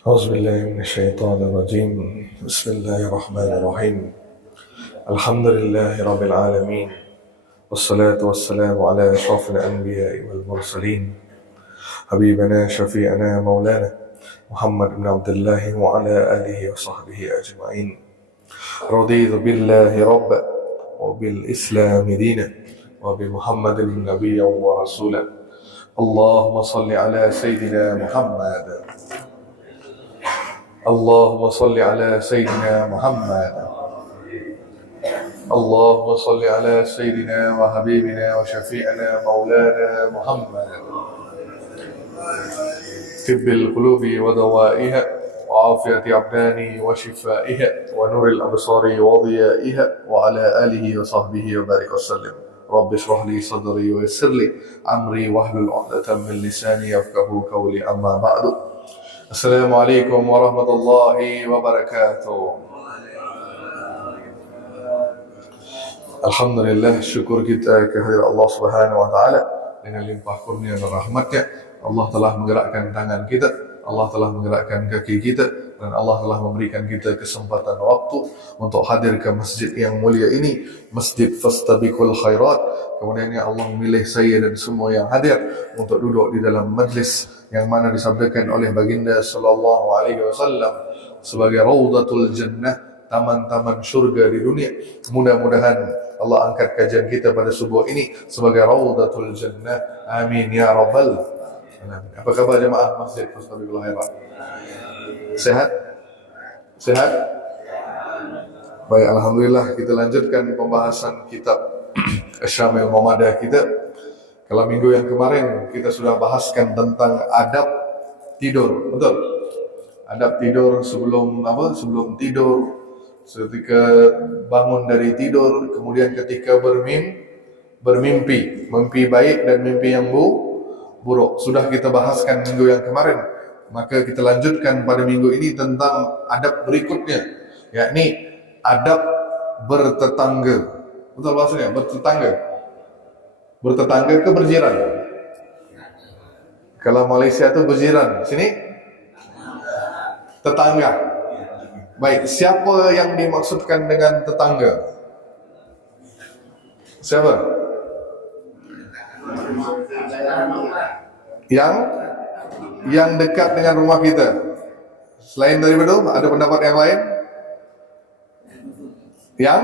أعوذ بالله من الشيطان الرجيم. بسم الله الرحمن الرحيم. الحمد لله رب العالمين، والصلاة والسلام على أشرف الأنبياء والمرسلين، حبيبنا شفيعنا مولانا محمد بن عبد الله وعلى آله وصحبه أجمعين. رضيت بالله ربا وبالإسلام دينا وبمحمد نبيا ورسولا. اللهم صل على سيدنا محمد. اللهم صل على سيدنا محمد. اللهم صل على سيدنا وحبيبنا وشفيعنا مولانا محمد. طب القلوب ودوائها وعافية أبداني وشفائها ونور الأبصار وضيائها وعلى آله وصحبه وبارك وسلم. رب اشرح لي صدري ويسر لي أمري واحلل عقدة من لساني يفقهوا قولي. أما بعد. Assalamualaikum warahmatullahi wabarakatuh. Alhamdulillah, syukur kita kehadirat Allah Subhanahu wa taala dengan limpah kurnia dan rahmatnya. Allah telah menggerakkan tangan kita, Allah telah menggerakkan kaki kita, dan Allah telah memberikan kita kesempatan waktu untuk hadir ke masjid yang mulia ini, Masjid Fastabiqul Khairat. Kemudiannya Allah memilih saya dan semua yang hadir untuk duduk di dalam majlis yang mana disabdakan oleh baginda sallallahu alaihi wasallam sebagai Raudatul Jannah, taman-taman syurga di dunia. Mudah-mudahan Allah angkat kajian kita pada subuh ini sebagai Raudatul Jannah. Amin ya rabbal alamin. Apa kabar jemaah Masjid Fastabiqul Khairat? Sehat? Sehat? Baik, alhamdulillah. Kita lanjutkan pembahasan kitab Syamil Muhammadah kita. Kalau minggu yang kemarin kita sudah bahaskan tentang adab tidur, betul? Adab tidur sebelum Sebelum tidur, ketika bangun dari tidur, kemudian ketika bermimpi, mimpi baik dan mimpi yang buruk. Sudah kita bahaskan minggu yang kemarin. Maka kita lanjutkan pada minggu ini tentang adab berikutnya, yakni adab bertetangga. Betul bahasanya, bertetangga. Bertetangga ke berjiran. Kalau Malaysia itu berjiran, sini tetangga. Baik, siapa yang dimaksudkan dengan tetangga? Siapa? Yang dekat dengan rumah kita. Selain dari itu, ada pendapat yang lain? Yang?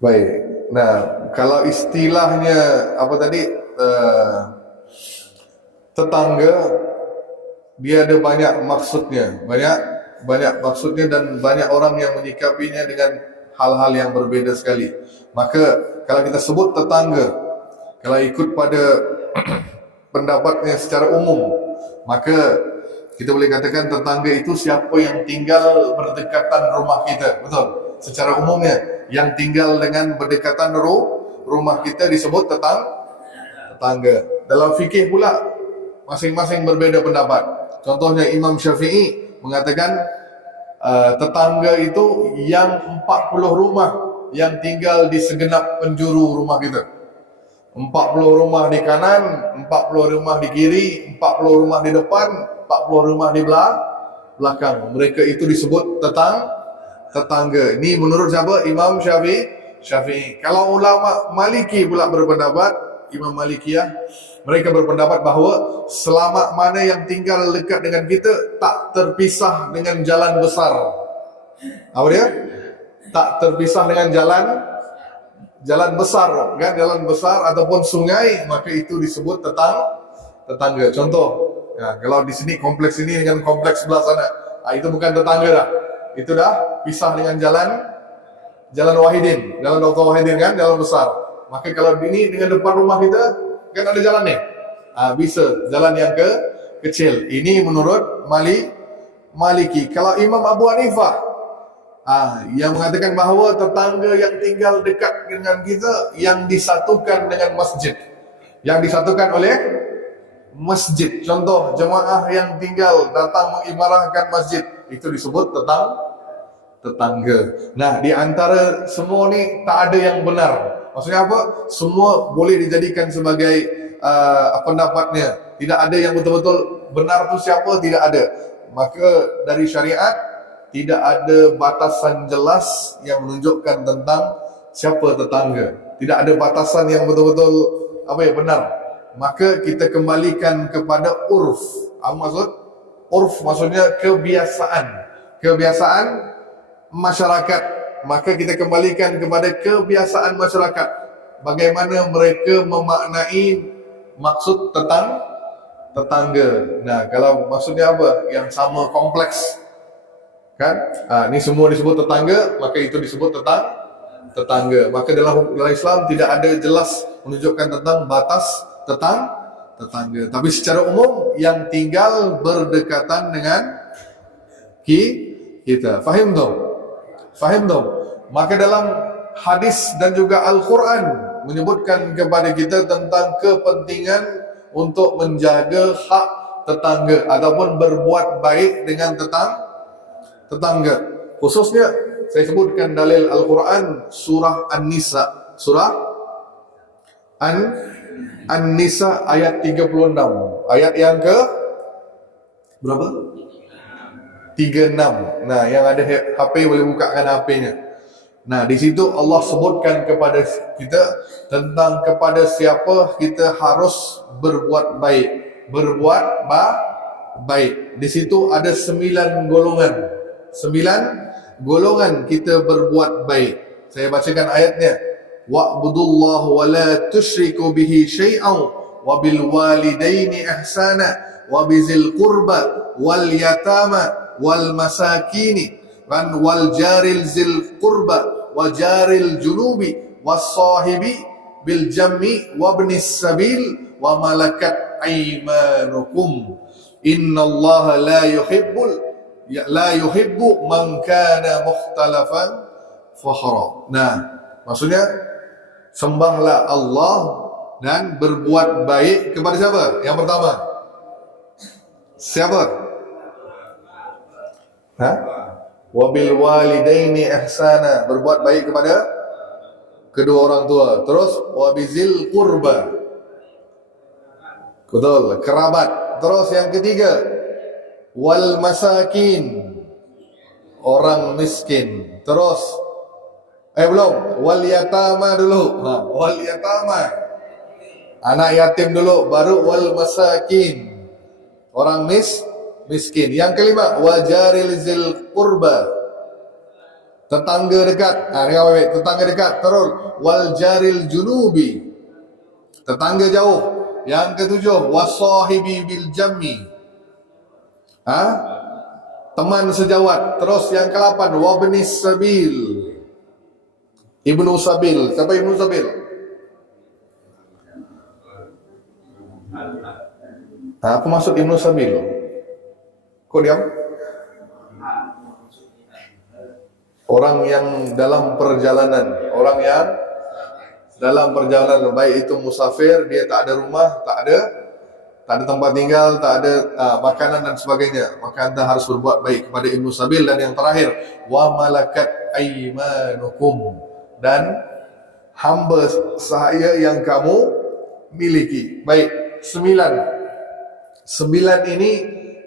Baik. Nah, kalau istilahnya apa tadi? Tetangga, dia ada banyak maksudnya, banyak maksudnya, dan banyak orang yang menyikapinya dengan hal-hal yang berbeda sekali. Maka kalau kita sebut tetangga, kalau ikut pada pendapatnya secara umum, maka kita boleh katakan tetangga itu siapa yang tinggal berdekatan rumah kita, betul? Secara umumnya, yang tinggal dengan berdekatan rumah kita disebut tetangga. Dalam fikih pula, masing-masing berbeda pendapat. Contohnya Imam Syafi'i mengatakan tetangga itu yang 40 rumah yang tinggal di segenap penjuru rumah kita. 40 rumah di kanan, 40 rumah di kiri, 40 rumah di depan, 40 rumah di belakang. Mereka itu disebut tetangga. Ini menurut siapa? Imam Syafi'i. Kalau ulama Maliki pula berpendapat, Imam Malikiyah, mereka berpendapat bahawa selama mana yang tinggal dekat dengan kita tak terpisah dengan jalan besar. Apa dia? Tak terpisah dengan jalan besar, kan? Jalan besar ataupun sungai, maka itu disebut tetangga. Contoh, ya, kalau di sini kompleks ini dengan kompleks sebelah sana, itu bukan tetangga dah. Itu dah pisah dengan jalan Wahidin, jalan Dr. Wahidin, kan? Jalan besar. Maka kalau ini dengan depan rumah kita, kan ada jalan ni. Bisa jalan yang kecil. Ini menurut Maliki. Kalau Imam Abu Hanifah, yang mengatakan bahawa tetangga yang tinggal dekat dengan kita yang disatukan dengan masjid, yang disatukan oleh masjid. Contoh, jemaah yang tinggal datang mengimarahkan masjid, itu disebut tetangga. Nah, di antara semua ni tak ada yang benar. Maksudnya apa? Semua boleh dijadikan sebagai pendapatnya. Tidak ada yang betul-betul benar tu siapa, tidak ada. Maka dari syariat tidak ada batasan jelas yang menunjukkan tentang siapa tetangga. Tidak ada batasan yang betul-betul benar. Maka kita kembalikan kepada urf. Apa maksud? Urf maksudnya kebiasaan. Kebiasaan masyarakat. Maka kita kembalikan kepada kebiasaan masyarakat. Bagaimana mereka memaknai maksud tetangga. Nah, kalau maksudnya apa? Yang sama kompleks. Kan? Ini semua disebut tetangga, maka itu disebut tetangga. Maka dalam Islam tidak ada jelas menunjukkan tentang batas tetangga. Tapi secara umum yang tinggal berdekatan dengan kita. Faham dong? Maka dalam hadis dan juga Al-Quran menyebutkan kepada kita tentang kepentingan untuk menjaga hak tetangga ataupun berbuat baik dengan tetangga. Khususnya saya sebutkan dalil Al-Quran surah An-Nisa. Surah An-Nisa ayat 36. Ayat yang ke berapa? 36. Nah, yang ada HP boleh bukakan HP-nya. Nah, di situ Allah sebutkan kepada kita tentang kepada siapa kita harus berbuat baik. Berbuat baik. Di situ ada 9 golongan. 9 golongan kita berbuat baik. Saya bacakan ayatnya. Wa'budullaha wa la tusyriku bihi syai'an wa bil walidaini ihsana wa bizil qurba wal yatama wal masakini wal jaril zil qurba wa jaril junubi was sahibi bil jammi wa ibnis sabil wa malakat aymanukum innallaha la yuhibbu man kana mukhtalafan fakhra. Nah, maksudnya sembahlah Allah dan berbuat baik kepada siapa? Yang pertama, siapa? Wabil walidaini ihsana, berbuat baik kepada kedua orang tua. Terus wabizil qurba, betul, kerabat. Terus yang ketiga, wal masakin, orang miskin. Terus belum, wal yatama dulu. Wal yatama, anak yatim dulu, baru wal masakin, orang miskin. Yang kelima, wajaril zil qurba, tetangga dekat. Tetangga dekat. Terus wal jaril junubi, tetangga jauh. Yang ketujuh, wasahibi bil jammi, teman sejawat. Terus yang ke-8, wabnis sabil, ibnu sabil. Siapa ibnu sabil? Apa maksud ibnu sabil? Kok diam? Orang yang dalam perjalanan. Orang yang dalam perjalanan, baik itu musafir, dia tak ada rumah, tak ada tempat tinggal, tak ada makanan dan sebagainya, maka anda harus berbuat baik kepada ibnu sabil. Dan yang terakhir, wa malakat aymanukum, dan hamba sahaya yang kamu miliki. Baik, 9 ini,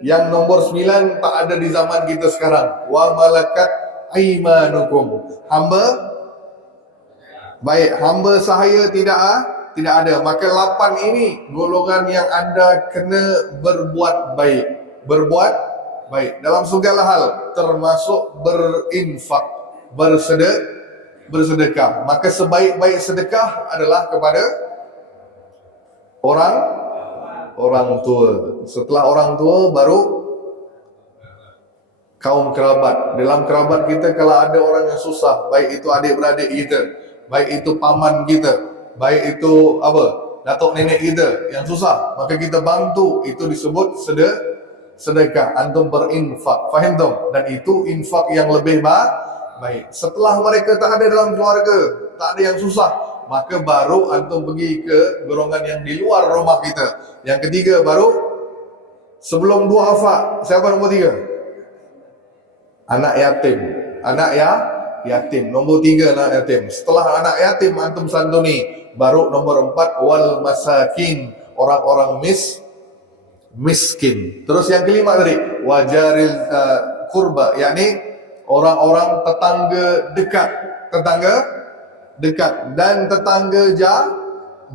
yang nomor 9 tak ada di zaman kita sekarang. Wa malakat aymanukum, hamba sahaya tidak ada. Maka 8 ini golongan yang anda kena berbuat baik. Berbuat baik dalam segala hal, termasuk berinfak, bersedekah. Maka sebaik-baik sedekah adalah kepada orang tua. Setelah orang tua, baru kaum kerabat. Dalam kerabat kita, kalau ada orang yang susah, baik itu adik-beradik kita, baik itu paman kita, baik itu datuk nenek kita yang susah, maka kita bantu. Itu disebut sedekah. Antum berinfak. Faham dong? Dan itu infak yang lebih baik. Setelah mereka tak ada dalam keluarga, tak ada yang susah, maka baru antum pergi ke golongan yang di luar rumah kita. Yang ketiga, baru sebelum 2 hafak, siapa nombor 3? Anak yatim. Yatim. Nombor 3, anak yatim. Setelah anak yatim antum santuni, baru nomor 4, wal masakin, orang-orang miskin. Terus yang kelima tadi, wajaril kurba, yakni orang-orang tetangga dekat, tetangga dekat dan tetangga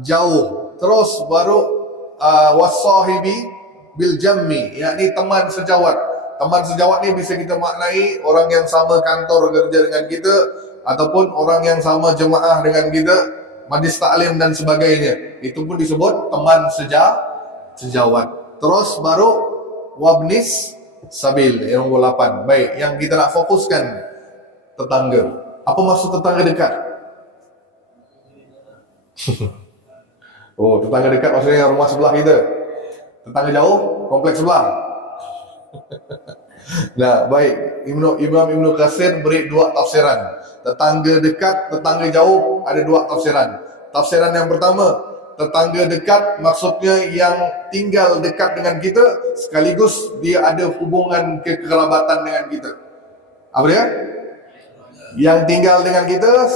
jauh. Terus baru wasahibi bil jammi, yakni teman sejawat. Teman sejawat ni bisa kita maknai orang yang sama kantor kerja dengan kita, ataupun orang yang sama jemaah dengan kita, majlis taklim dan sebagainya. Itu pun disebut teman sejawat. Terus baru wabnis sabil, yang nombor 8. Baik, yang kita nak fokuskan tetangga. Apa maksud tetangga dekat? Oh, tetangga dekat maksudnya rumah sebelah kita. Tetangga jauh, kompleks sebelah. Nah, baik. Imam Ibnu Katsir beri dua tafsiran. Tetangga dekat, tetangga jauh, ada dua tafsiran. Tafsiran yang pertama, tetangga dekat maksudnya yang tinggal dekat dengan kita, sekaligus dia ada hubungan kekerabatan dengan kita. Apa dia? Yang tinggal dengan kita,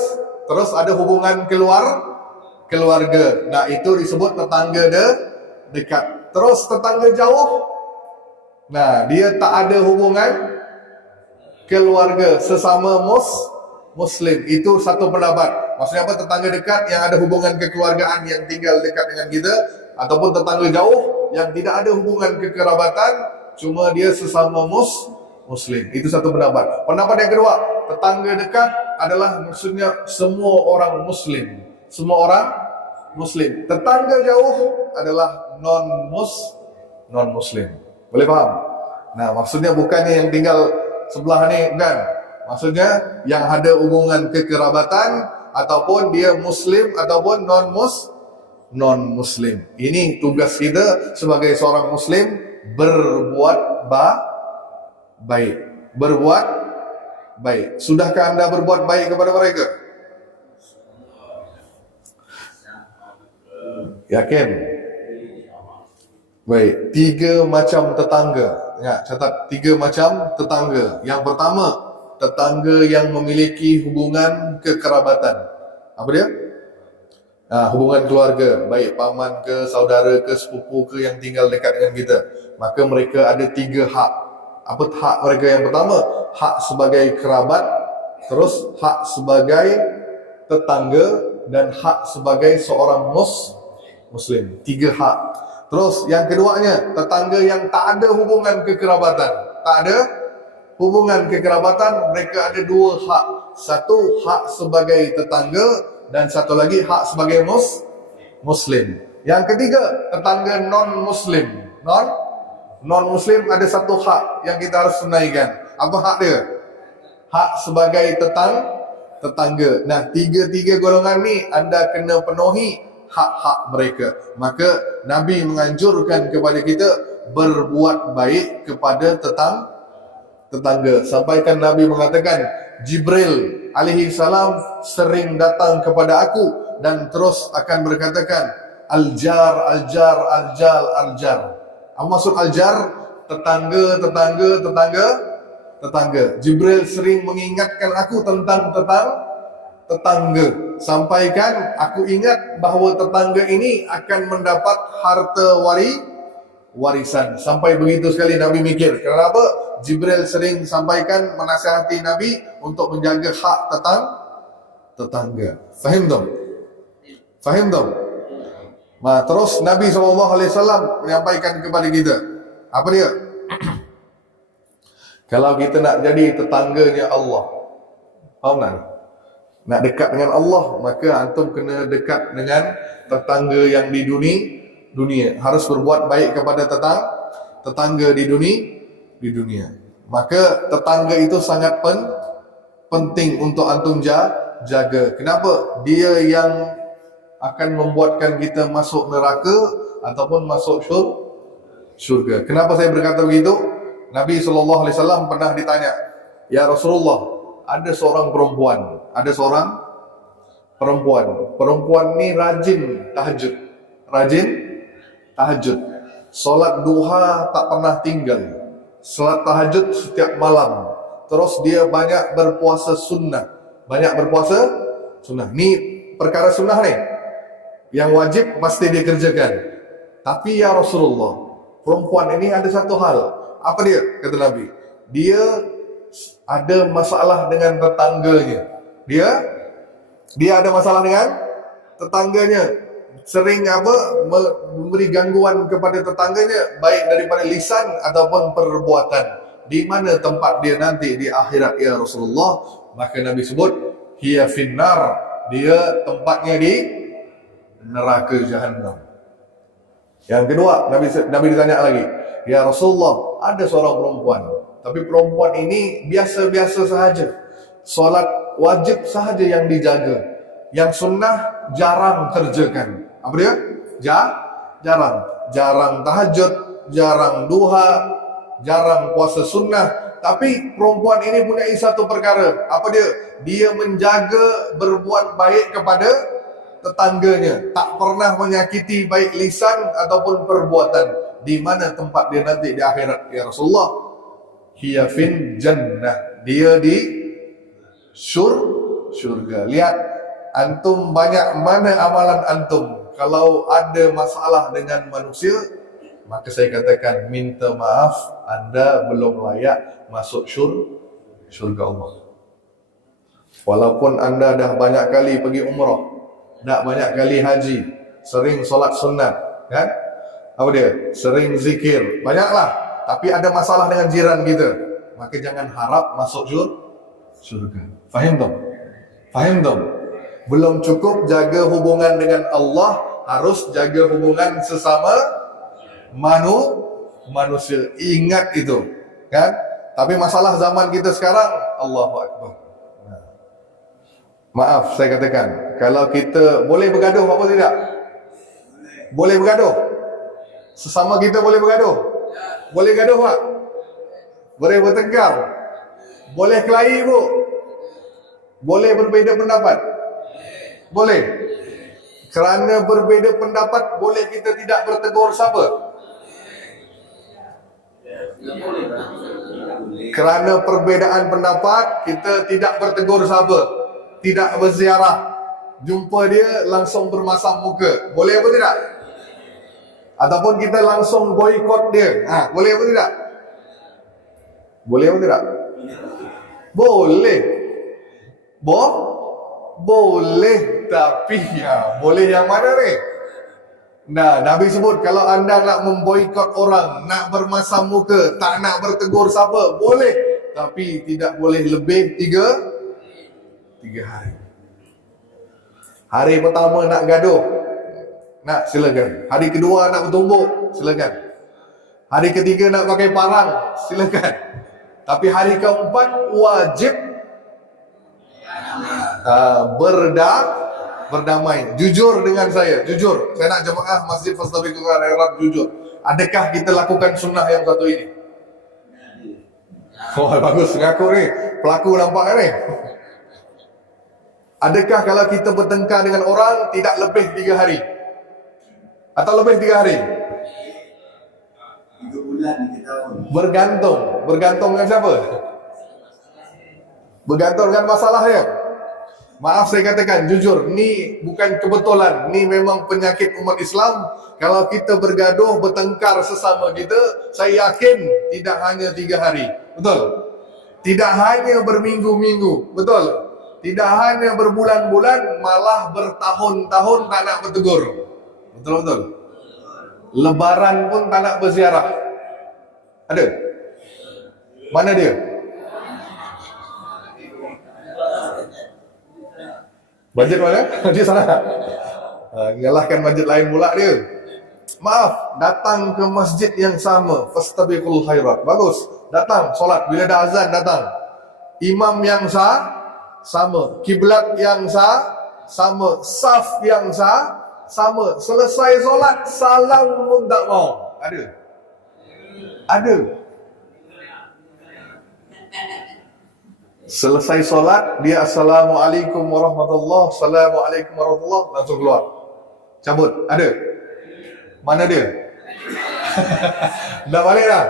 terus ada hubungan keluarga. Nah, itu disebut tetangga dekat. Terus tetangga jauh, nah dia tak ada hubungan keluarga, sesama Muslim. Itu satu pendapat. Maksudnya apa? Tetangga dekat yang ada hubungan kekeluargaan, yang tinggal dekat dengan kita, ataupun tetangga jauh yang tidak ada hubungan kekerabatan, cuma dia sesama Muslim. Itu satu pendapat. Pendapat yang kedua, tetangga dekat adalah maksudnya semua orang Muslim. Semua orang Muslim. Tetangga jauh adalah non-Muslim. Boleh faham? Nah, maksudnya bukannya yang tinggal sebelah ni, bukan. Maksudnya yang ada hubungan kekerabatan, ataupun dia Muslim ataupun non-Muslim. Ini tugas kita sebagai seorang Muslim, berbuat baik. Berbuat baik. Sudahkah anda berbuat baik kepada mereka? Yakin? Baik, 3 macam tetangga. Ya, catat 3 macam tetangga. Yang pertama, tetangga yang memiliki hubungan kekerabatan. Apa dia? Hubungan keluarga, baik paman ke, saudara ke, sepupu ke yang tinggal dekat dengan kita. Maka mereka ada 3 hak. Apa hak mereka? Yang pertama, hak sebagai kerabat, terus hak sebagai tetangga, dan hak sebagai seorang Muslim. 3 hak. Terus yang keduanya, tetangga yang tak ada hubungan kekerabatan. Tak ada hubungan kekerabatan, mereka ada 2 hak. Satu, hak sebagai tetangga, dan satu lagi hak sebagai Muslim. Yang ketiga, tetangga non-Muslim. Non-Muslim ada satu hak yang kita harus tunaikan. Apa hak dia? Hak sebagai tetangga. Nah, 3 golongan ni anda kena penuhi hak-hak mereka. Maka Nabi menganjurkan kepada kita berbuat baik kepada tetangga. Sampaikan Nabi mengatakan, Jibril alaihi salam sering datang kepada aku dan terus akan berkatakan, Aljar. Apa maksud aljar? Tetangga. Jibril sering mengingatkan aku tentang tetangga. Sampaikan aku ingat bahawa tetangga ini akan mendapat harta warisan. Sampai begitu sekali Nabi mikir. Kenapa? Jibril sering sampaikan, menasihati Nabi untuk menjaga hak tetangga. Faham tak? Nah, terus Nabi SAW menyampaikan kepada kita. Apa dia? Kalau kita nak jadi tetangganya Allah, faham tak? Nak dekat dengan Allah, maka antum kena dekat dengan tetangga yang di dunia. Harus berbuat baik kepada tetangga di dunia. Maka tetangga itu sangat penting untuk antum jaga. Kenapa? Dia yang akan membuatkan kita masuk neraka ataupun masuk syurga. Kenapa saya berkata begitu? Nabi SAW pernah ditanya, Ya Rasulullah, ada seorang perempuan ni rajin tahajud, solat duha tak pernah tinggal, solat tahajud setiap malam, terus dia banyak berpuasa sunnah. Ni perkara sunnah ni yang wajib pasti dia kerjakan. Tapi ya Rasulullah, perempuan ini ada satu hal. Apa dia? Kata Nabi. Dia ada masalah dengan tetangganya. Dia ada masalah dengan tetangganya. Sering memberi gangguan kepada tetangganya, baik daripada lisan ataupun perbuatan. Di mana tempat dia nanti di akhirat ya Rasulullah? Maka Nabi sebut, hiya finnar, dia tempatnya di neraka Jahannam. Yang kedua, Nabi ditanya lagi, ya Rasulullah, ada seorang perempuan, tapi perempuan ini biasa-biasa sahaja. Solat wajib sahaja yang dijaga, yang sunnah jarang kerjakan. Apa dia? Jarang tahajud, jarang duha, jarang puasa sunnah. Tapi perempuan ini punya satu perkara. Apa dia? Dia menjaga berbuat baik kepada tetangganya, tak pernah menyakiti baik lisan ataupun perbuatan. Di mana tempat dia nanti di akhirat ya Rasulullah? Hiya fin jannah, dia di surga. Lihat antum, banyak mana amalan antum. Kalau ada masalah dengan manusia, maka saya katakan minta maaf, anda belum layak masuk syurga Allah. Walaupun anda dah banyak kali pergi umrah, dah banyak kali haji, sering solat sunat, kan? Apa dia? Sering zikir, banyaklah. Tapi ada masalah dengan jiran kita, maka jangan harap masuk syurga. Faham tak? Belum cukup jaga hubungan dengan Allah, harus jaga hubungan sesama manusia. Ingat itu, kan? Tapi masalah zaman kita sekarang, Allahu Akbar. Maaf saya katakan, kalau kita boleh bergaduh apa tidak? Boleh bergaduh. Sesama kita boleh bergaduh. Boleh gaduh tak? Boleh bertengkar. Boleh kelahi bu. Boleh berbeza pendapat. Boleh. Kerana berbeza pendapat, boleh kita tidak bertegur siapa? Kerana perbezaan pendapat, kita tidak bertegur siapa? Tidak berziarah. Jumpa dia langsung bermasam muka. Boleh apa tidak? Ataupun kita langsung boikot dia. Boleh apa tidak? Boleh apa tidak? Boleh. Boleh, tapi boleh yang mana ni? Nah, Nabi sebut kalau anda nak memboikot orang, nak bermasam muka, tak nak bertegur siapa, boleh. Tapi tidak boleh lebih tiga hari. Hari pertama nak gaduh, nak silakan. Hari kedua nak bertumbuk, silakan. Hari ketiga nak pakai parang, silakan. Tapi hari keempat wajib berdamai. Jujur dengan saya, jujur. Saya nak jemaah Masjid Fastabiqul Khairat jujur. Adakah kita lakukan sunnah yang satu ini? Oh, bagus ngaku ni. Pelaku nampak ni. Adakah kalau kita bertengkar dengan orang tidak lebih 3 hari? Atau lebih 3 hari? 3 bulan, 3 tahun. Bergantung dengan siapa? Bergantung dengan masalahnya. Maaf saya katakan jujur, ni bukan kebetulan, ni memang penyakit umat Islam. Kalau kita bergaduh, bertengkar sesama kita, saya yakin tidak hanya 3 hari. Betul? Tidak hanya berminggu-minggu. Betul? Tidak hanya berbulan-bulan, malah bertahun-tahun tak nak bertegur. Betul-betul? Lebaran pun tak nak berziarah. Ada? Mana dia? Masjid mana? Dia sana. Ngalahkan masjid lain pula dia. Maaf, datang ke masjid yang sama, Fastabiqul Khairat. Bagus. Datang, solat. Bila dah azan, datang. Imam yang sama. Kiblat yang sama. Saf yang sama. Selesai solat, salam pun tak mau. Ada. Selesai solat, dia Assalamualaikum warahmatullahi, Assalamualaikum warahmatullahi, langsung keluar. Cabut. Ada? Mana dia? Dah balik dah?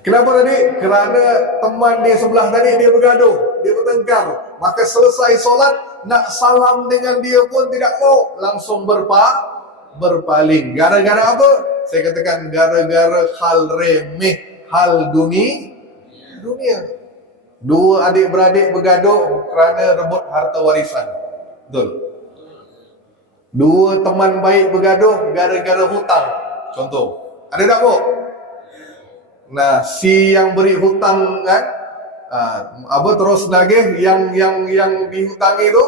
Kenapa tadi? Kerana teman dia sebelah tadi, dia bergaduh, dia bertengkar. Maka selesai solat, nak salam dengan dia pun tidak mau. Langsung berpaling. Gara-gara apa? Saya katakan gara-gara hal remeh, hal dunia. Dua adik-beradik bergaduh kerana rebut harta warisan. Betul. Dua teman baik bergaduh gara-gara hutang. Contoh. Ada tak, Bu? Nah, si yang beri hutang kan, terus nagih, yang dihutangi tu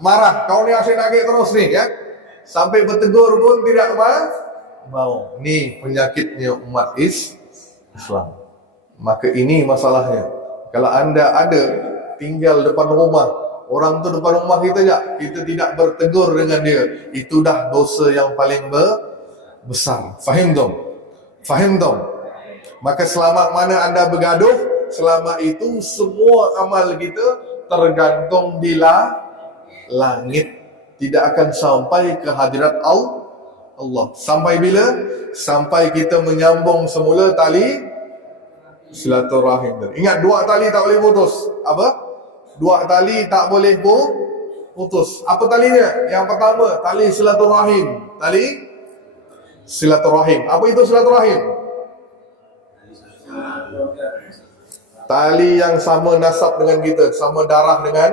marah. Kau ni asyik nagih terus ni, ya? Sampai bertegur pun tidak mau. Ni penyakitnya umat Islam. Maka ini masalahnya. Kalau anda ada tinggal depan rumah, orang tu depan rumah kita kita tidak bertegur dengan dia, itu dah dosa yang paling besar. Faham tak? Maka selama mana anda bergaduh, selama itu semua amal kita tergantung di langit, tidak akan sampai ke hadirat Allah. Sampai bila? Sampai kita menyambung semula tali silaturahim. Ingat, dua tali tak boleh putus. Apa? Dua tali tak boleh putus. Apa talinya? Yang pertama, tali silaturahim. Tali silaturahim. Apa itu silaturahim? Tali yang sama nasab dengan kita, sama darah dengan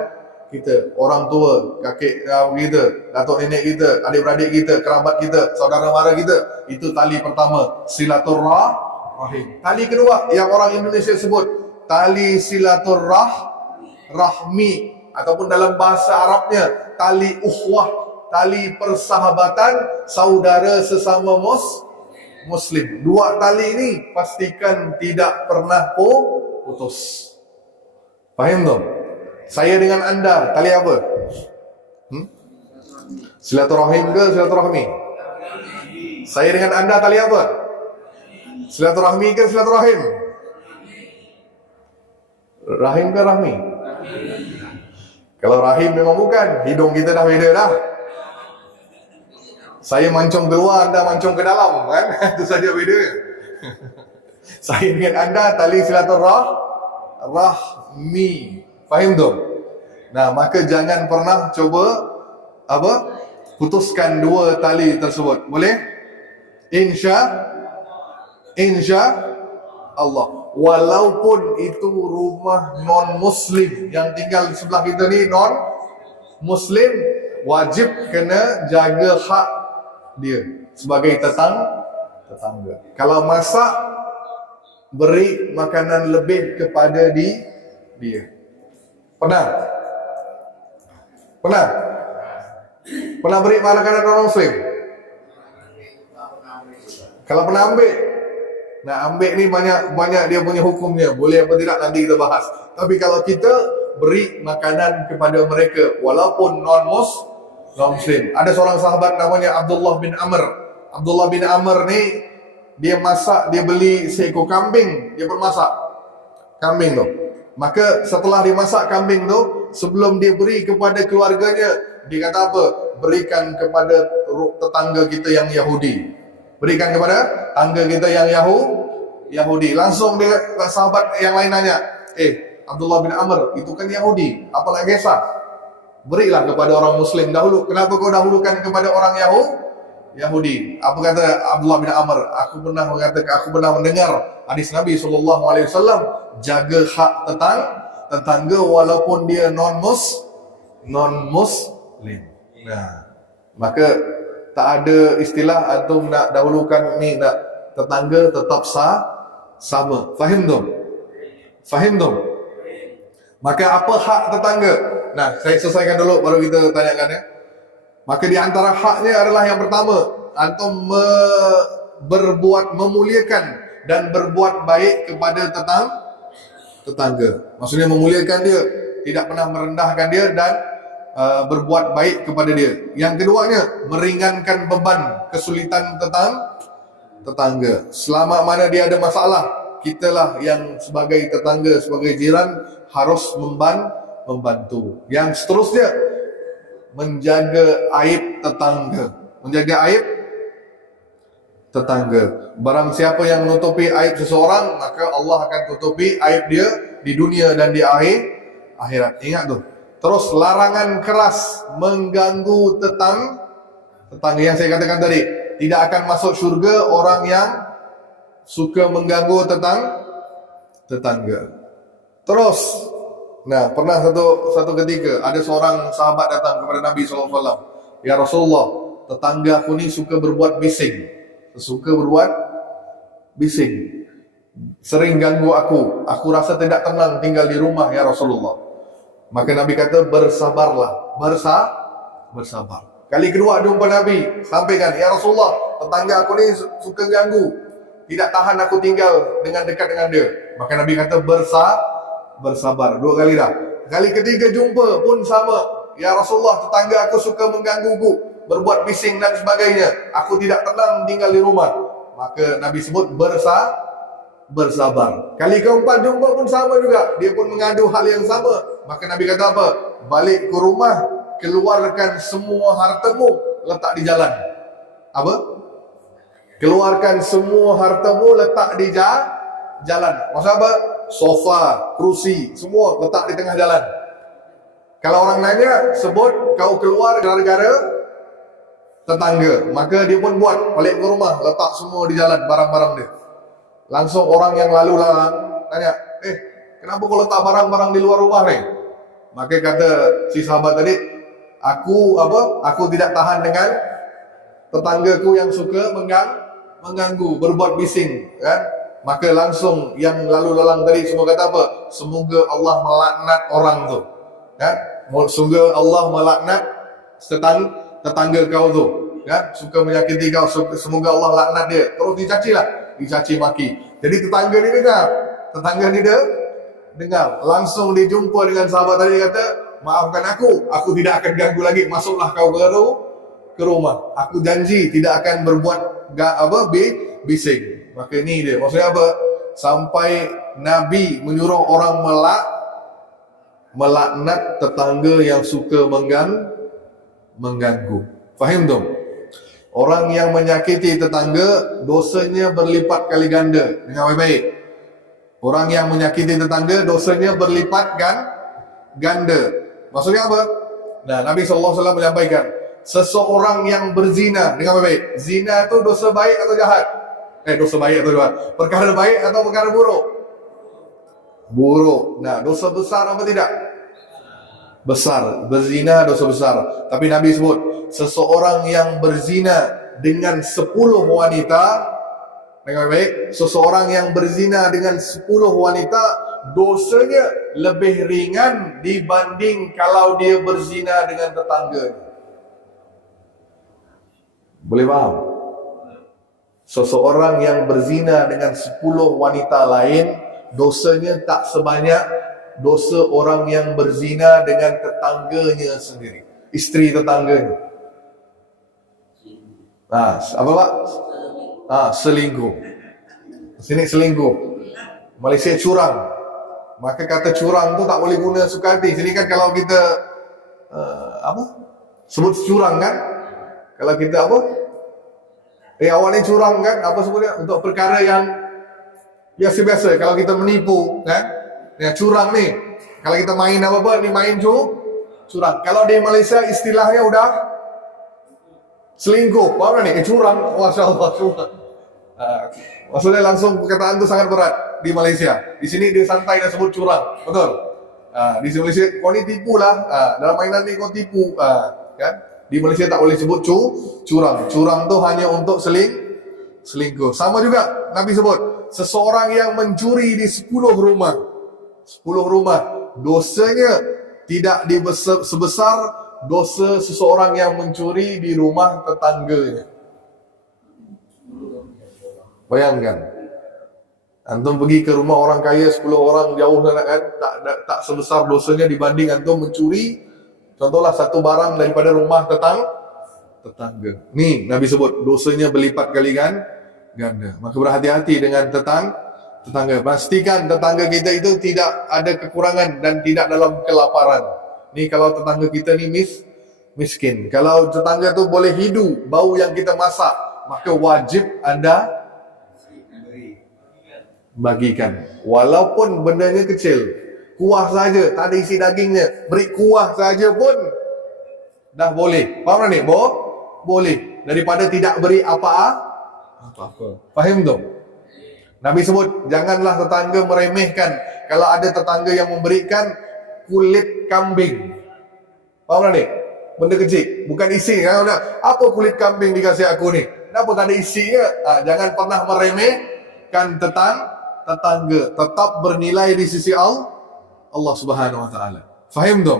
kita, orang tua, kakek kita, datuk nenek kita, adik-beradik kita, kerabat kita, saudara mara kita. Itu tali pertama, silaturahim. Tali kedua yang orang Indonesia sebut tali silaturahmi, ataupun dalam bahasa Arabnya tali ukhuwah, tali persahabatan saudara sesama Muslim. Dua tali ini pastikan tidak pernah putus. Faham tak? Saya dengan anda, tali apa? Silaturahim ke silaturahmi? Saya dengan anda, tali apa? Silaturahmi ke silaturahim? Rahim ke rahmi? Kalau rahim memang bukan, hidung kita dah beda dah. Saya mancung keluar, anda mancung ke dalam, kan? Itu saja beda. Saya dengan anda tali silaturahmi. Faham tu? Nah, maka jangan pernah cuba putuskan dua tali tersebut. Boleh? Insya Allah. Walaupun itu rumah non-muslim, yang tinggal di sebelah kita ni non-muslim, wajib kena jaga hak dia sebagai tetangga. Kalau masak, beri makanan lebih kepada dia. Pernah beri makanan non-muslim? Kalau pernah ambil, nah ambil ni banyak dia punya hukumnya. Boleh apa tidak nanti kita bahas. Tapi kalau kita beri makanan kepada mereka walaupun non-muslim. Ada seorang sahabat namanya Abdullah bin Amr. Abdullah bin Amr ni dia masak, dia beli seekor kambing, dia bermasak kambing tu. Maka setelah dimasak kambing tu, sebelum dia beri kepada keluarganya, dia kata apa? Berikan kepada tetangga kita yang Yahudi. Berikan kepada tangga kita yang Yahudi. Langsung dia, sahabat yang lain nanya, Abdullah bin Amr, itu kan Yahudi, apa nak kisah? Berilah kepada orang Muslim dahulu. Kenapa kau dahulukan kepada orang Yahudi? Apa kata Abdullah bin Amr? Aku pernah mendengar hadis Nabi SAW, jaga hak tetangga walaupun dia non-muslim. Nah, maka tak ada istilah antum nak dahulukan ni, nak tetangga tetap sama. Faham tu? Maka apa hak tetangga? Nah, saya selesaikan dulu baru kita tanyakan, ya. Maka di antara haknya adalah yang pertama, antum memuliakan dan berbuat baik kepada tetangga. Maksudnya memuliakan dia, tidak pernah merendahkan dia, dan berbuat baik kepada dia. Yang keduanya, meringankan beban kesulitan tetangga. Selama mana dia ada masalah, kitalah yang sebagai tetangga, sebagai jiran harus membantu. Yang seterusnya, menjaga aib tetangga. Barang siapa yang menutupi aib seseorang, maka Allah akan tutupi aib dia di dunia dan di akhirat. Ingat tu. Terus larangan keras mengganggu Tetangga yang saya katakan tadi, tidak akan masuk syurga orang yang suka mengganggu tetangga. Terus, nah pernah satu ketika ada seorang sahabat datang kepada Nabi SAW. Ya Rasulullah, tetangga aku ni suka berbuat bising. Sering ganggu aku. Aku rasa tidak tenang tinggal di rumah ya Rasulullah. Maka Nabi kata, bersabarlah. Bersabar. Kali kedua jumpa Nabi, sampaikan, ya Rasulullah, tetangga aku ni suka ganggu. Tidak tahan aku tinggal dekat dengan dia. Maka Nabi kata, bersabar. 2 kali dah. Kali ketiga jumpa pun sama. Ya Rasulullah, tetangga aku suka menggangguku, berbuat bising dan sebagainya. Aku tidak tenang tinggal di rumah. Maka Nabi sebut bersabar. Kali keempat jumpa pun sama juga. Dia pun mengadu hal yang sama. Maka Nabi kata apa? Balik ke rumah, keluarkan semua hartamu, letak di jalan. Apa? Keluarkan semua hartamu, letak di jalan. Maksud apa? Sofa, kerusi, semua letak di tengah jalan. Kalau orang nanya, sebut kau keluar gara-gara tetangga. Maka dia pun buat, balik ke rumah, letak semua di jalan, barang-barang dia. Langsung orang yang lalu lalang tanya, kenapa kau letak barang-barang di luar rumah ni? Maka kata si sahabat tadi, aku tidak tahan dengan tetanggaku yang suka mengganggu, berbuat bising, kan? Maka langsung yang lalu lalang tadi semua kata apa? Semoga Allah melaknat orang tu, kan? Semoga Allah melaknat tetangga kau tu, kan? Suka menyakiti kau, semoga Allah laknat dia. Terus dicaci maki. Jadi tetangga ni dengar. Langsung dijumpa dengan sahabat tadi, kata, maafkan aku tidak akan ganggu lagi. Masuklah kau ke rumah. Aku janji tidak akan berbuat bising. Maka ni dia. Maksudnya apa? Sampai Nabi menyuruh orang melaknat tetangga yang suka mengganggu. Faham tu? Orang yang menyakiti tetangga, dosanya berlipat kali ganda. Dengar baik-baik. Orang yang menyakiti tetangga, dosanya berlipat ganda. Maksudnya apa? Nah, Nabi SAW menyampaikan, seseorang yang berzina, dengar baik-baik, zina itu dosa baik atau jahat? Dosa baik atau jahat? Perkara baik atau perkara buruk? Buruk. Nah, dosa besar apa tidak? Besar. Berzina dosa besar. Tapi Nabi sebut, seseorang yang berzina dengan 10 wanita, dengar baik, seseorang yang berzina dengan 10 wanita, dosanya lebih ringan dibanding kalau dia berzina dengan tetangga. Boleh faham? Seseorang yang berzina dengan 10 wanita lain, dosanya tak sebanyak dosa orang yang berzina dengan tetangganya sendiri, isteri tetangganya. Apa Pak? Selingkuh. Sini selingkuh. Malaysia curang. Maka kata curang tu tak boleh guna suka hati. Sini kan kalau kita sebut curang kan? Kalau kita awak ni curang kan? Apa sebutnya? Untuk perkara yang biasa-biasa. Kalau kita menipu kan? Ya, curang ni. Kalau kita main apa-apa, ni main curang. Kalau di Malaysia istilahnya udah selingkuh. Faham tak ni? Curang. Masya Allah, curang. Maksudnya langsung perkataan tu sangat berat di Malaysia. Di sini dia santai dan sebut curang. Betul? Di Malaysia, kau ni tipu lah. Dalam mainan ni kau tipu. Kan? Di Malaysia tak boleh sebut curang. Curang tu hanya untuk selingkuh. Sama juga Nabi sebut, seseorang yang mencuri di 10 rumah, dosanya tidak sebesar dosa seseorang yang mencuri di rumah tetangganya. Bayangkan, antum pergi ke rumah orang kaya 10 orang jauh sana kan, tak sebesar dosanya dibanding antum mencuri contohlah satu barang daripada rumah tetangga. Ni Nabi sebut dosanya berlipat kali ganda. Maka berhati-hati dengan tetangga. Pastikan tetangga kita itu tidak ada kekurangan dan tidak dalam kelaparan. Ni kalau tetangga kita ni miskin. Kalau tetangga tu boleh hidu bau yang kita masak, maka wajib anda bagikan. Walaupun bendanya kecil, kuah saja, tak ada isi dagingnya, beri kuah saja pun dah boleh. Faham tak ni? boleh daripada tidak beri apa-apa. Faham tu? Nabi sebut, janganlah tetangga meremehkan kalau ada tetangga yang memberikan kulit kambing. Faham tak ni? Benda kecil, bukan isi. Apa kulit kambing dikasih aku ni? Kenapa tak ada isinya? Jangan pernah meremehkan tetangga. Tetap bernilai di sisi Allah Subhanahu Wa Taala. Faham tu?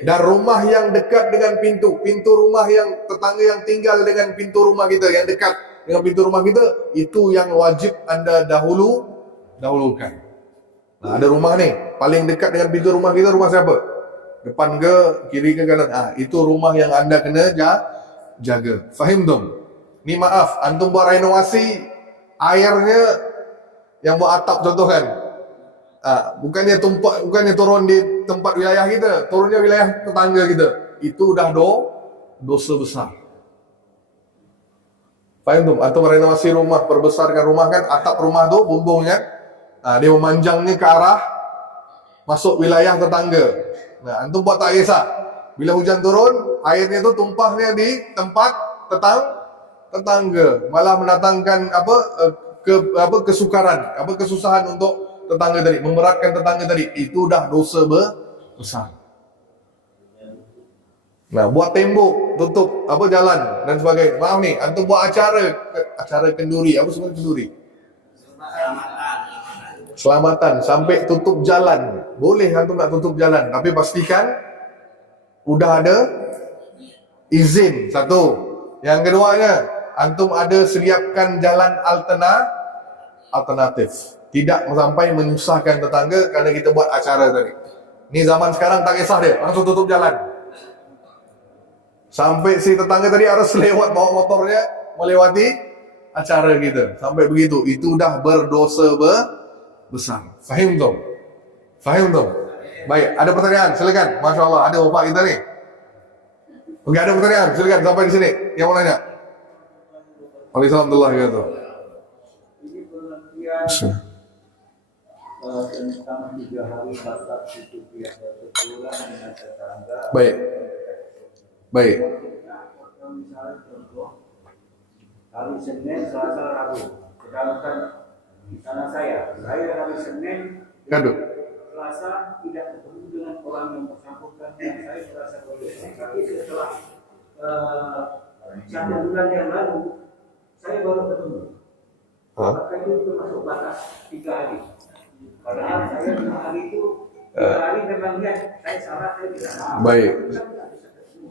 Dan rumah yang dekat dengan pintu rumah yang tetangga yang tinggal dengan pintu rumah kita, yang dekat dengan pintu rumah kita, itu yang wajib anda dahulukan. Ada rumah ni paling dekat dengan pintu rumah kita, rumah siapa? Depan ke kiri ke kanan? Itu rumah yang anda kena jaga. Faham tu? Ni maaf, antum buat renovasi, airnya yang buat atap contoh kan, bukannya turun di tempat wilayah kita, turunnya wilayah tetangga kita. Itu dah dosa besar. Faham tu? Antum renovasi rumah, perbesarkan rumah kan, atap rumah tu bumbungnya, dia memanjangnya ke arah masuk wilayah tetangga. Antum buat tak kisah. Bila hujan turun, airnya tu tumpahnya di tempat tetangga, malah mendatangkan kesukaran, kesusahan untuk tetangga tadi, memberatkan tetangga tadi. Itu dah dosa besar. Buat tembok, tutup jalan dan sebagainya. Maaf ni, antum buat acara kenduri, apa sebenarnya kenduri? Selamatan sampai tutup jalan. Boleh antum nak tutup jalan, tapi pastikan udah ada izin. Satu. Yang keduanya, antum ada sediakan jalan alternatif. Tidak sampai menyusahkan tetangga kerana kita buat acara tadi. Ni zaman sekarang tak kisah dia, langsung tutup jalan. Sampai si tetangga tadi harus lewat bawa motornya melewati acara kita. Sampai begitu, itu dah berdosa besar. Faham tu? Faham tu? Baik, ada pertanyaan? Silakan. Masya Allah, ada bapak kita ni. Okey, ada pertanyaan? Silakan sampai di sini. Yang mau nanya? Waalaikumsalam warahmatullahi wabarakatuh. Ini pengertian tentang 3 hari batas itu pihak berkeluarga dengan tetangga. Baik. Kalau misalnya contoh hari Senin, Selasa, Rabu, sedangkan di sana saya hari Senin, Selasa tidak ketemu dengan orang yang bersangkutan, dan saya merasa berdosa. Tapi setelah 1 bulan yang lalu saya baru ketemu. Maka itu termasuk batas 3 hari. Padahal saya 5 hari itu 3 hari memang saya salah, saya tidak salah. Baik.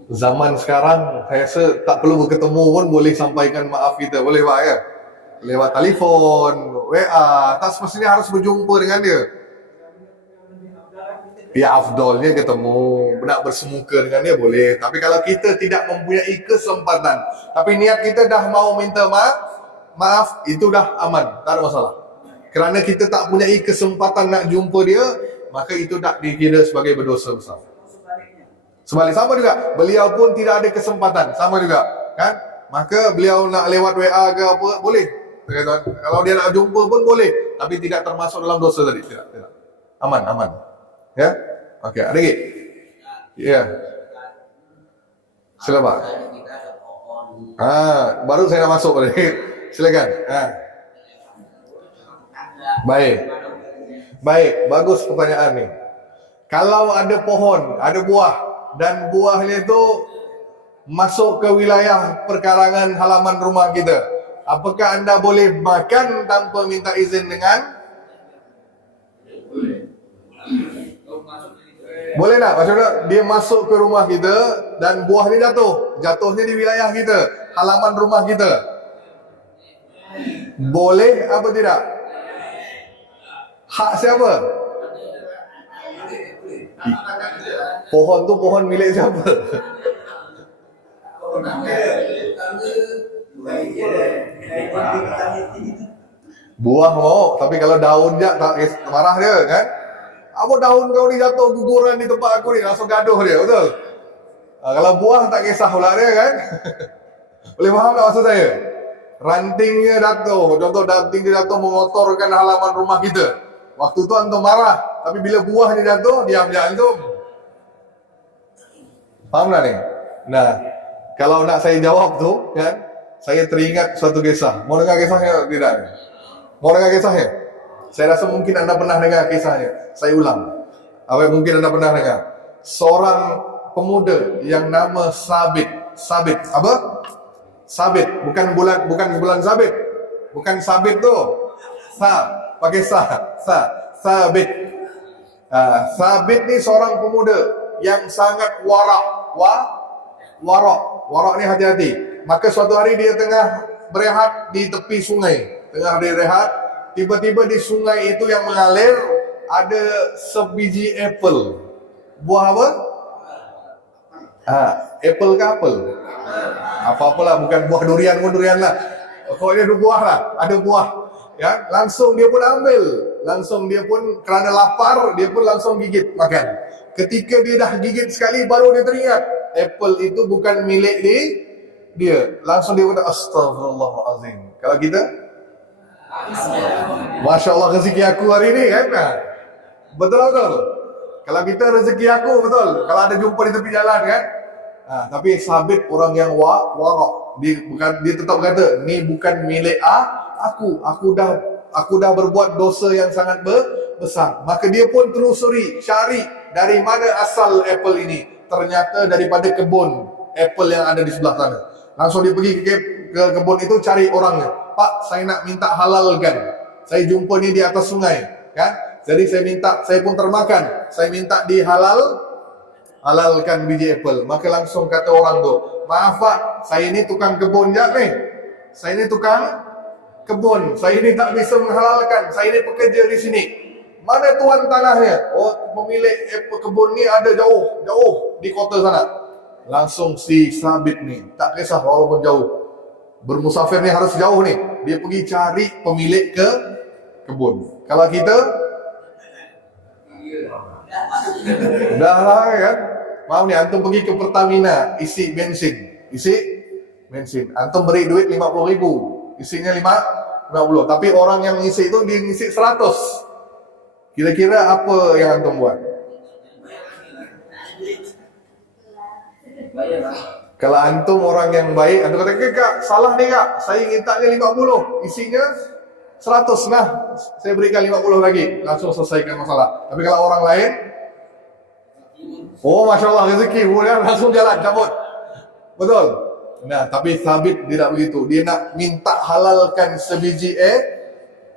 Zaman sekarang saya rasa tak perlu bertemu pun boleh sampaikan maaf kita, boleh Pak ya? Lewat telefon, WA, tak semestinya harus berjumpa dengan dia. Ya afdolnya ketemu, nak bersemuka dengan dia boleh. Tapi kalau kita tidak mempunyai kesempatan, tapi niat kita dah mau minta maaf, itu dah aman, tak ada masalah. Kerana kita tak mempunyai kesempatan nak jumpa dia, maka itu tak dikira sebagai berdosa besar. Sebalik sama juga, beliau pun tidak ada kesempatan, sama juga kan? Maka beliau nak lewat WA ke apa, boleh. Kalau dia nak jumpa pun boleh, tapi tidak termasuk dalam dosa tadi. Tidak. Aman. Ya? Okey, ada lagi? Ya. Sila Pak. Baru saya nak masuk tadi. Silakan. Baik, bagus pertanyaan ni. Kalau ada pohon, ada buah, dan buahnya itu masuk ke wilayah perkarangan halaman rumah kita, apakah anda boleh makan tanpa minta izin dengan? Boleh tak? Macam mana? Dia masuk ke rumah kita dan buah ni jatuhnya di wilayah kita, halaman rumah kita. Boleh apa tidak? Hak siapa? Pohon tu pohon milik siapa? Buah mau, tapi kalau daunnya tak marah dia kan? Apa daun kau ni jatuh guguran di tempat aku ni, langsung gaduh dia, betul? Kalau buah tak kisah pula dia kan? Boleh faham tak maksud saya? Rantingnya jatuh, contoh ranting dia jatuh mengotorkan halaman rumah kita. Waktu tu antum marah, tapi bila buahnya jatuh, diam je antum. Faham tak ni? Nah, Kalau nak saya jawab tu kan, saya teringat suatu kisah. Mau dengar kisahnya atau tidak? Mau dengar kisahnya? Saya rasa mungkin anda pernah dengar kisahnya. Saya ulang. Apa yang mungkin anda pernah dengar? Seorang pemuda yang nama Sabit. Sabit apa? Sabit, bukan bulan Sabit. Bukan Sabit tu. Pakai Sabit. Sabit ni seorang pemuda yang sangat warak. Warak ni hati-hati. Maka suatu hari dia tengah berehat di tepi sungai. Tengah dia rehat, tiba-tiba di sungai itu yang mengalir ada sebiji apple. Buah apa? Apple ke apple? Apa-apalah, bukan buah durian lah. Pokoknya ada buah lah, ada buah. Ya, langsung dia pun ambil. Langsung dia pun kerana lapar, dia pun langsung gigit makan. Ketika dia dah gigit sekali baru dia teringat apple itu bukan milik dia. Langsung dia kata astagfirullahalazim. Kalau kita Masya Allah rezeki aku hari ni kan? Betul. Kalau kita rezeki aku betul. Kalau ada jumpa di tepi jalan kan? Tapi Sabit orang yang warak. Dia tetap kata ni bukan milik aku. Aku dah berbuat dosa yang sangat besar. Maka dia pun telusuri, cari dari mana asal apple ini. Ternyata daripada kebun apple yang ada di sebelah sana. Langsung dia pergi ke kebun itu cari orangnya. Pak, saya nak minta halalkan. Saya jumpa ni di atas sungai, kan? Jadi saya pun termakan. Saya minta halalkan biji apple. Maka langsung kata orang tu, maaf Pak, saya ni tukang kebun je ni. Saya ni tukang kebun. Saya ni tak bisa menghalalkan. Saya ni pekerja di sini. Mana tuan tanahnya? Oh, pemilik kebun ni ada jauh di kota sana. Langsung si Sabit ni, tak kisah walaupun jauh. Bermusafir ni harus jauh ni. Dia pergi cari pemilik kebun. Kalau kita dah lah kan. Maaf ni, antum pergi ke Pertamina isi bensin. Antum beri duit 50,000. Isinya 50. Tapi orang yang ngisi itu dia ngisi 100. Kira-kira apa yang antum buat? Kalau antum orang yang baik, antum kata, kak, salah nih kak, saya mintanya 50, isinya 100, nah saya berikan 50 lagi, langsung selesaikan masalah. Tapi kalau orang lain, oh Masya Allah rezeki, kemudian langsung jalan, cabut. Betul? Nah, tapi Sabit tidak begitu. Dia nak minta halalkan sebiji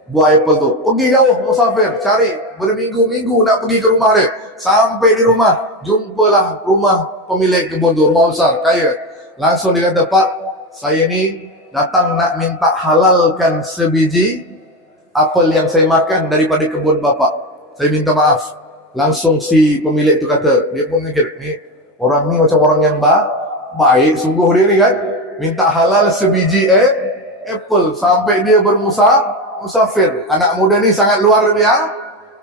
buah apple tu. Pergi jauh musafir, cari berminggu-minggu nak pergi ke rumah dia. Sampai di rumah, jumpalah rumah pemilik kebun tu, rumah besar, kaya. Langsung dia kata, Pak, saya ni datang nak minta halalkan sebiji apel yang saya makan daripada kebun bapak. Saya minta maaf. Langsung si pemilik tu kata, dia pun mikir, ni orang ni macam orang yang baik sungguh dia ni kan. Minta halal sebiji apple sampai dia musafir. Anak muda ni sangat luar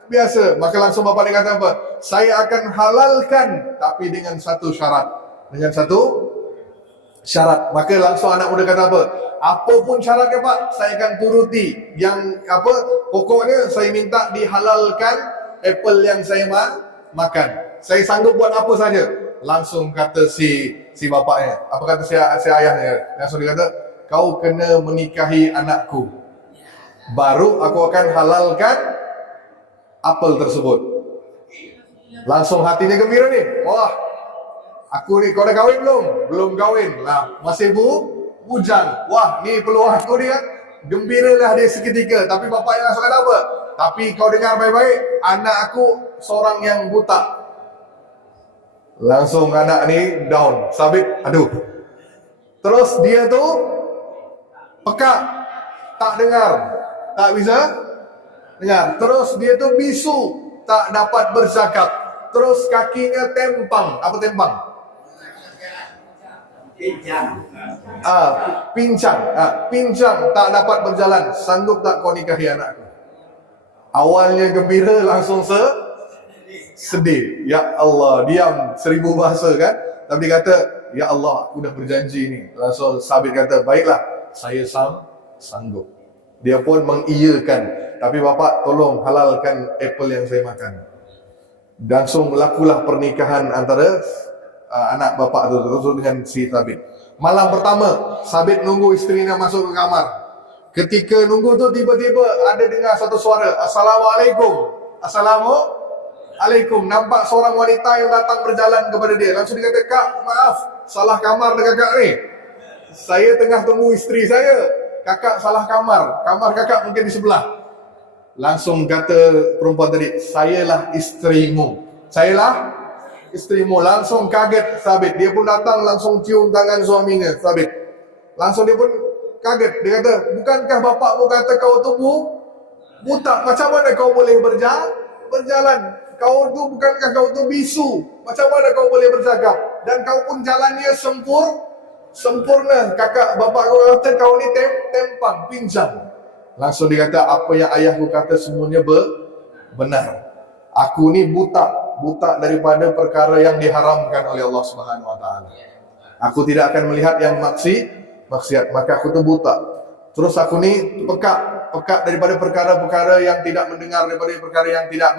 biasa. Maka langsung bapak dia kata apa? Saya akan halalkan tapi dengan satu syarat. Maka langsung anak muda kata apa? Apapun syaratnya Pak, saya akan turuti. Yang apa? Pokoknya saya minta dihalalkan apple yang saya makan. Saya sanggup buat apa saja. Langsung kata si bapaknya. Apa kata si ayahnya? Langsung dia kata, kau kena menikahi anakku. Baru aku akan halalkan apel tersebut. Langsung hatinya gembira ni. Wah, aku ni, kau dah kahwin belum? Belum kahwin lah, masih bujang. Wah, ni peluang aku ni kan. Gembiralah dia seketika. Tapi bapaknya langsung kata apa? Tapi kau dengar baik-baik, anak aku seorang yang buta. Langsung anak ni down. Sabit, aduh. Terus dia tu pekak, tak dengar, tak bisa dengar. Terus dia tu bisu, tak dapat bercakap. Terus kakinya tempang. Apa tempang? Pincang, tak dapat berjalan. Sanggup tak kau nikahi anakku? Awalnya gembira, langsung sedih. Ya Allah, diam 1000 bahasa kan. Tapi dia kata, ya Allah, aku dah berjanji ni. Langsung Sabit kata, baiklah, saya sanggup. Dia pun mengiyakan. Tapi bapak, tolong halalkan apple yang saya makan. Langsung berlakulah pernikahan antara anak bapak tu dengan si Sabit. Malam pertama, Sabit nunggu isterinya masuk ke kamar. Ketika nunggu tu tiba-tiba ada dengar satu suara, Assalamualaikum. Assalamualaikum. Nampak seorang wanita yang datang berjalan kepada dia. Langsung dia kata, Kak, maaf, salah kamar dengan kakak ni. Saya tengah tunggu isteri saya. Kakak salah kamar. Kamar kakak mungkin di sebelah. Langsung kata perempuan tadi, sayalah isterimu. Sayalah isterimu. Langsung kaget Sabit. Dia pun datang langsung cium tangan suaminya, Sabit. Langsung dia pun kaget. Dia kata, bukankah bapakmu kata kau tu buta? Macam mana kau boleh berjalan? Kau tu bukankah kau tu bisu? Macam mana kau boleh bercakap? Dan kau pun jalannya sempurna. Kakak bapak kau kata kau ni tempang, pincang. Langsung dia kata, apa yang ayahku kata semuanya benar. Aku ni buta daripada perkara yang diharamkan oleh Allah Subhanahu Wa Taala. Aku tidak akan melihat yang maksiat, maka aku tu buta. Terus aku ni pekat daripada perkara-perkara yang tidak mendengar, daripada perkara yang tidak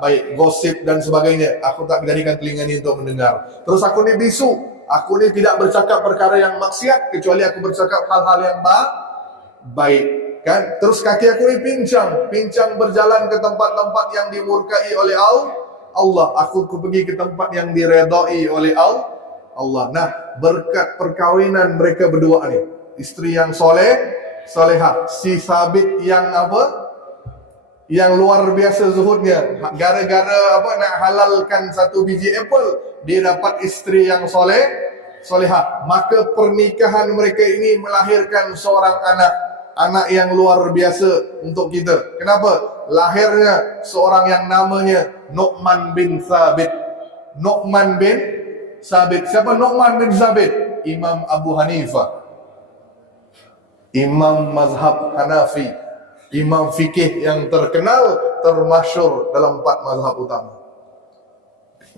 baik, gosip dan sebagainya. Aku tak jadikan telinga ni untuk mendengar. Terus aku ni bisu. Aku ni tidak bercakap perkara yang maksiat, kecuali aku bercakap hal-hal yang baik. Kan? Terus kaki aku ni pincang berjalan ke tempat-tempat yang dimurkai oleh Allah. Aku pergi ke tempat yang diredai oleh Allah. Nah, berkat perkawinan mereka berdua ni, isteri yang solehah, si Sabit yang yang luar biasa zuhudnya, gara-gara nak halalkan satu biji apple, dia dapat isteri yang solehah. Maka pernikahan mereka ini melahirkan seorang anak yang luar biasa untuk kita. Kenapa? Lahirnya seorang yang namanya Nu'man bin Sabit. Nu'man bin Sabit. Siapa Nu'man bin Sabit? Imam Abu Hanifah, imam mazhab Hanafi, imam fikih yang terkenal, termasyur dalam 4 mazhab utama.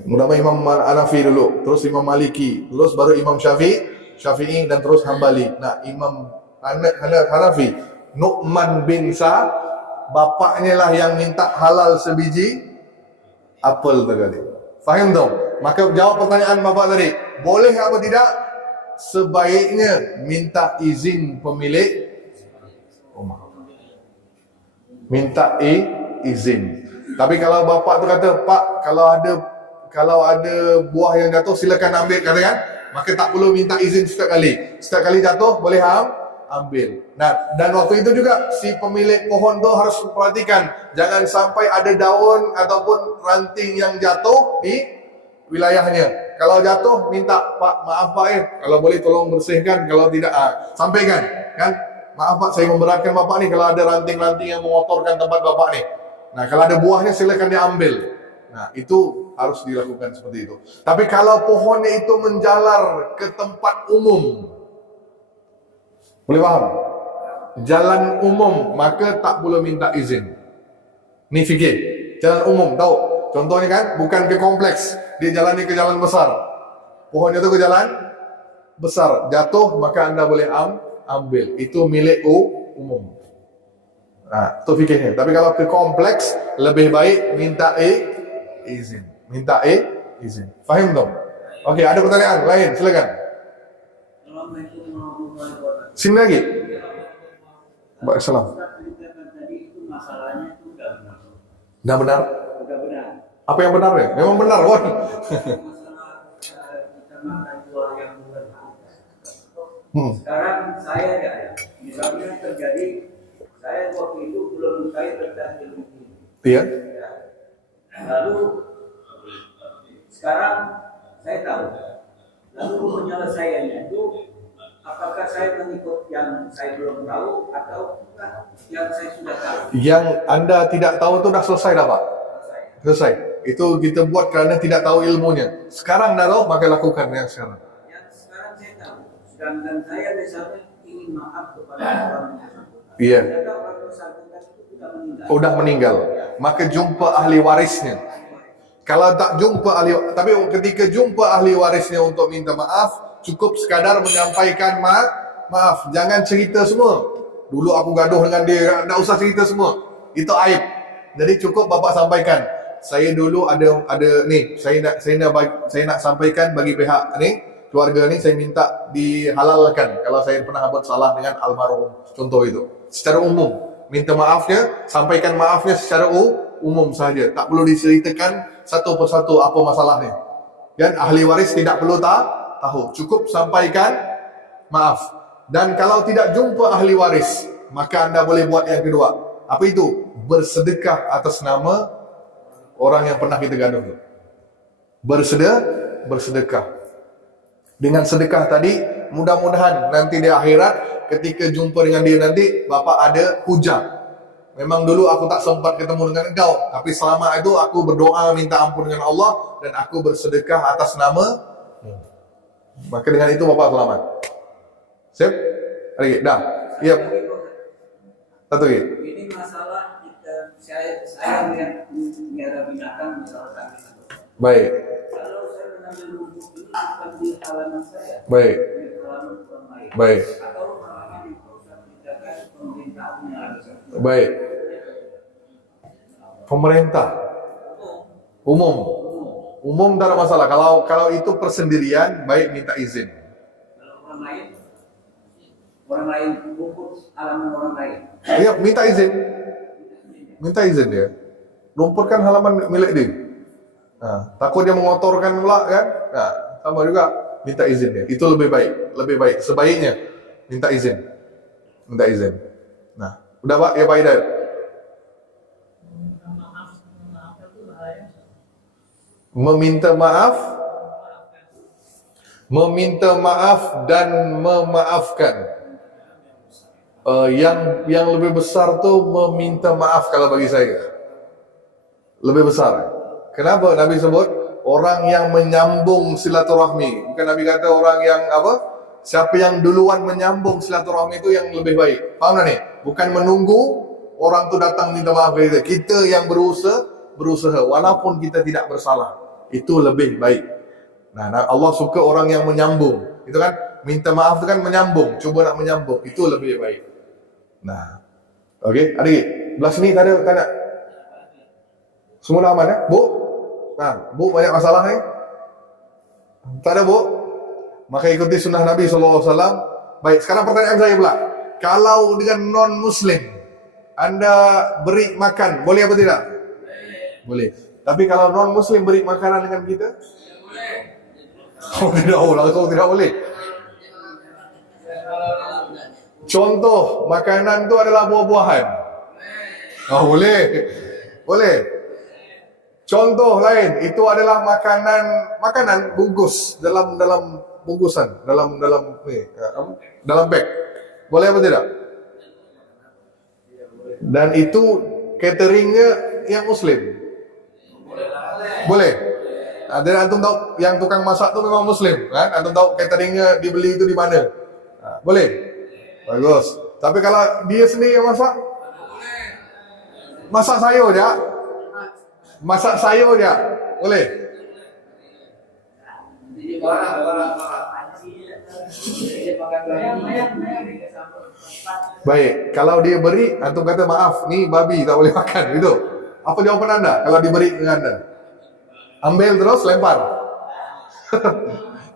Mula-mula Imam Hanafi dulu, terus Imam Maliki, terus baru Imam Syafi'i dan terus Hambali. Nah, Imam Hanafi, Nu'man bin bapaknya lah yang minta halal sebiji apel tadi. Faham tak? Maka jawab pertanyaan bapak tadi, boleh apa tidak? Sebaiknya minta izin pemilik rumah. Minta izin. Tapi kalau bapak tu kata, Pak, kalau ada buah yang jatuh silakan ambil, katakan, maka tak perlu minta izin setiap kali. Setiap kali jatuh boleh ambil. Nah, dan waktu itu juga si pemilik pohon tu harus perhatikan, jangan sampai ada daun ataupun ranting yang jatuh di wilayahnya. Kalau jatuh, minta, Pak, maaf Pak kalau boleh tolong bersihkan, kalau tidak sampaikan, kan, maaf Pak, saya memberatkan Bapak ni kalau ada ranting-ranting yang mengotorkan tempat Bapak ni. Nah, kalau ada buahnya silakan diambil. Nah, itu harus dilakukan seperti itu. Tapi kalau pohonnya itu menjalar ke tempat umum, boleh faham? Jalan umum, maka tak perlu minta izin. Ni fikir. Jalan umum, tahu? Contohnya kan, bukan ke kompleks, dia jalannya ke jalan besar. Pohonnya tu ke jalan besar, jatuh maka anda boleh ambil. Itu milik umum. Nah, itu fikirnya. Tapi kalau ke kompleks, lebih baik minta izin. Minta izin. Faham tak? Okey, ada pertanyaan lain? Silakan. Sini lagi. Waalaikumsalam. Dah benar? Apa yang benar ya? Memang benar, Wan. Sekarang saya misalnya terjadi, saya waktu itu belum kaya tentang ilmu ini. Iya. Lalu sekarang saya tahu. Lalu penyelesaiannya itu, apakah saya mengikut yang saya belum tahu atau yang saya sudah tahu? Yang anda tidak tahu itu dah selesai dah, Pak? Selesai. Itu kita buat kerana tidak tahu ilmunya. Sekarang dah tahu, maka lakukan yang sekarang. Yang sekarang saya tahu. Sedangkan saya misalnya ingin maaf kepada orang yang iya. Sudah meninggal. Maka jumpa ahli warisnya. Kalau tak jumpa tapi ketika jumpa ahli warisnya untuk minta maaf, cukup sekadar menyampaikan maaf. Jangan cerita semua. Dulu aku gaduh dengan dia, tak usah cerita semua. Itu aib. Jadi cukup bapak sampaikan, saya dulu ada ni, saya nak sampaikan bagi pihak ni, keluarga ni saya minta dihalalkan kalau saya pernah buat salah dengan almarhum, contoh itu. Secara umum, minta maafnya, sampaikan maafnya secara umum saja. Tak perlu diceritakan satu persatu apa masalahnya. Dan ahli waris tidak perlu tahu. Cukup sampaikan maaf. Dan kalau tidak jumpa ahli waris, maka anda boleh buat yang kedua. Apa itu? Bersedekah atas nama orang yang pernah kita gaduh. Bersedekah. Dengan sedekah tadi, mudah-mudahan nanti di akhirat ketika jumpa dengan dia nanti, Bapak ada hujah. Memang dulu aku tak sempat ketemu dengan engkau, tapi selama itu aku berdoa minta ampun dengan Allah dan aku bersedekah atas nama. Maka dengan itu Bapak selamat. Siap? Lagi? Dah? Iya. Satu lagi. Ini masalah kita, saya miara binatang misalkan. Baik. Kalau saya mengambil rumput ini bukan di halaman saya. Baik. Di halaman orang lain. Baik. Atau halaman yang harus dijaga pemerintahnya ada. Baik. Pemerintah. Umum tak ada masalah. Kalau itu persendirian, baik minta izin. Kalau orang lain rumput halaman orang lain. Iya, minta izin. Minta izin dia. Rumput kan halaman milik dia. Nah, takut dia mengotorkan pula kan? Nah, sama juga minta izin dia. Itu lebih baik. Sebaiknya minta izin. Nah, udah Pak, ya Pak Hidayat. Meminta maaf dan memaafkan. Yang lebih besar tu meminta maaf kalau bagi saya. Lebih besar. Kenapa Nabi sebut orang yang menyambung silaturahmi? Bukan Nabi kata orang yang apa? Siapa yang duluan menyambung silaturahmi itu yang lebih baik. Faham tak ni? Bukan menunggu orang tu datang minta maaf ke kita. Kita yang berusaha walaupun kita tidak bersalah. Itu lebih baik. Nah, Allah suka orang yang menyambung. Itu kan minta maaf itu kan menyambung, cuba nak menyambung. Itu lebih baik. Nah. Okey, adik. Belah sini tak ada. Semua dah aman ya? Bu? Bu banyak masalah ni? Tak ada Bu? Maka ikuti sunnah Nabi SAW. Baik, sekarang pertanyaan saya pula. Kalau dengan non-Muslim Anda beri makan, boleh apa tidak? Boleh. Tapi kalau non-Muslim beri makanan dengan kita? Oh tidak, langsung tidak boleh. Contoh, makanan itu adalah buah-buahan. Oh boleh. Contoh lain, itu adalah makanan bungkus dalam bungkusan, dalam beg. Boleh apa tidak? Dan itu cateringnya yang Muslim. Boleh. Dan antum tahu yang tukang masak tu memang Muslim, kan? Antum tahu cateringnya dibeli itu di mana? Boleh. Bagus. Tapi kalau dia sendiri yang masak sayur je. Masak sayur je. Boleh. Baik, kalau dia beri, antum kata maaf, ni babi tak boleh makan, gitu. Apa jawapan anda kalau diberi dengan anda? Ambil terus lempar.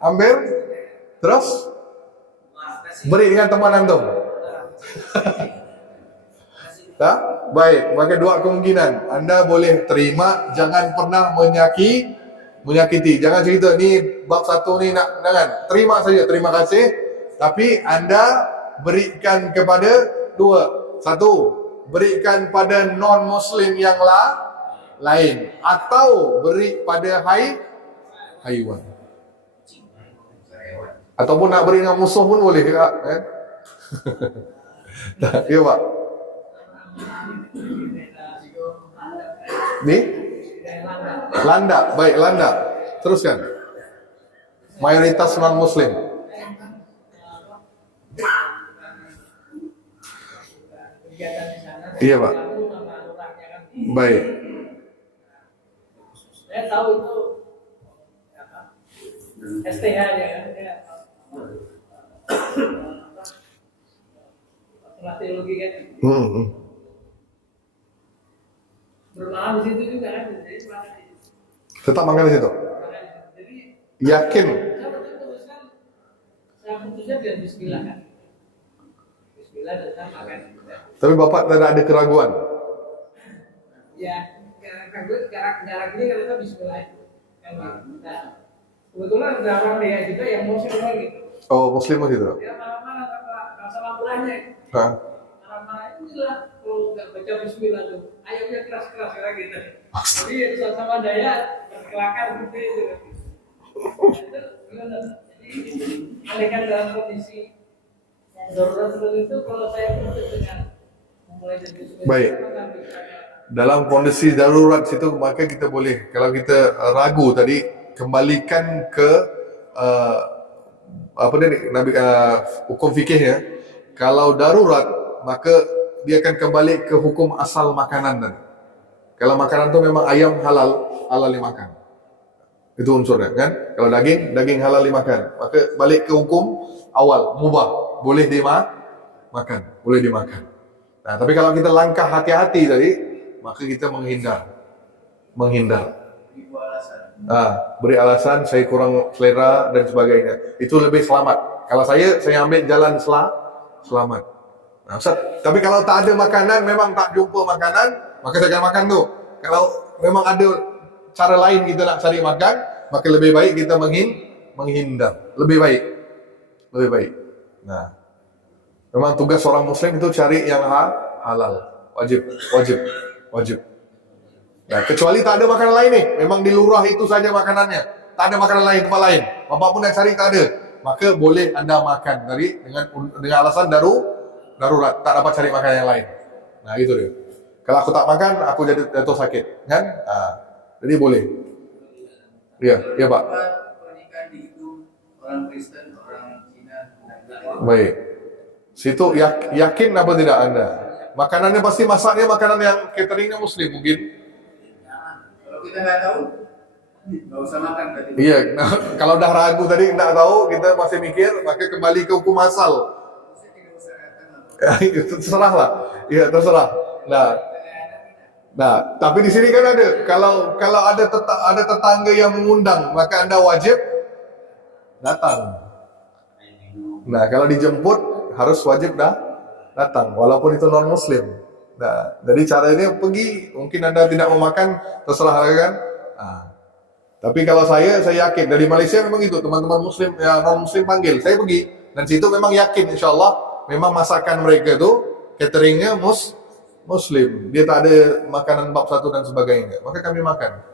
Ambil terus beri dengan teman antum. Tak? Baik, maka dua kemungkinan. Anda boleh terima, jangan pernah menyakiti. Jangan cerita ni bab satu ni jangan. Terima saja, terima kasih. Tapi anda berikan kepada dua. Satu, berikan pada non-Muslim yang lain. Atau beri pada haiwan. Ataupun nak beri dengan musuh pun boleh juga. Ya Pak. Ni? Landak. Baik, landak. Teruskan. Mayoritas non-Muslim. Iya Pak. Baik. Saya tahu itu STH ya. Teologi kan. Bermalam di situ juga kan. Jadi tetap makan di situ. jadi Yakin. saya teruskan harusnya biar Bismillah kan. Bismillah dan makan. Tapi Bapak tidak ada keraguan. Ya, jarak ini kalau kita Bismillah. Kan gitu. Nah, kebetulan ada orang dia juga yang muslim gitu. Oh, Muslim gitu. Dia marah-marah sama pulangnya. Hah? Marah-marah inilah kalau nggak baca Bismillah tuh, ayamnya keras-keras kayak gitu. Jadi sama daya berkelakar gitu itu. Itu gimana? Jadi alihkan dalam kondisi darurat seperti itu, kalau saya berpikir dengan memulai dari Bismillah. Baik. Dalam kondisi darurat situ maka kita boleh, kalau kita ragu tadi, kembalikan ke apa ni Nabi hukum fikih ya. Kalau darurat maka dia akan kembali ke hukum asal makanan tadi. Kalau makanan tu memang ayam halal dimakan. Itu unsurnya kan. Kalau daging halal dimakan. Maka balik ke hukum awal, mubah, boleh dimakan, boleh dimakan. Nah, tapi kalau kita langkah hati-hati tadi, maka kita menghindar. Beri alasan saya kurang selera dan sebagainya. Itu lebih selamat. Kalau saya ambil jalan selamat. Nah, Ustaz, tapi kalau tak ada makanan, memang tak jumpa makanan, maka saya akan makan tu. Kalau memang ada cara lain kita nak cari makan, maka lebih baik kita menghindar. Lebih baik. Nah, memang tugas orang Muslim itu cari yang halal. Wajib. Nah, kecuali tak ada makanan lain nih, memang di lurah itu saja makanannya, tak ada makanan lain, tempat lain, bapak pun yang cari tak ada, maka boleh anda makan tadi dengan alasan darurat, tak dapat cari makanan yang lain. Nah, itu dia. Kalau aku tak makan, aku jatuh sakit, kan? Jadi boleh. Ya Pak. Pernikahan itu orang Kristen, orang Cina. Baik. Situ yakin apa tidak anda? Makanannya pasti masaknya makanan yang cateringnya Muslim mungkin. Kalau kita nggak tahu, nggak usah makan tadi. Iya, nah, kalau dah ragu tadi nggak tahu, kita masih mikir, maka kembali ke hukum asal. Itu terserah lah. Iya, terserah. Nah, tapi di sini kan ada, kalau ada tetangga yang mengundang, maka anda wajib datang. Nah, kalau dijemput harus wajib datang, walaupun itu non Muslim. Nah, jadi cara ini pergi, mungkin anda tidak mau makan, terserah kan. Tapi kalau saya yakin dari Malaysia memang itu teman-teman Muslim, ya non Muslim panggil, saya pergi dan situ memang yakin, insya Allah memang masakan mereka itu cateringnya Muslim, dia tak ada makanan bab satu dan sebagainya, maka kami makan.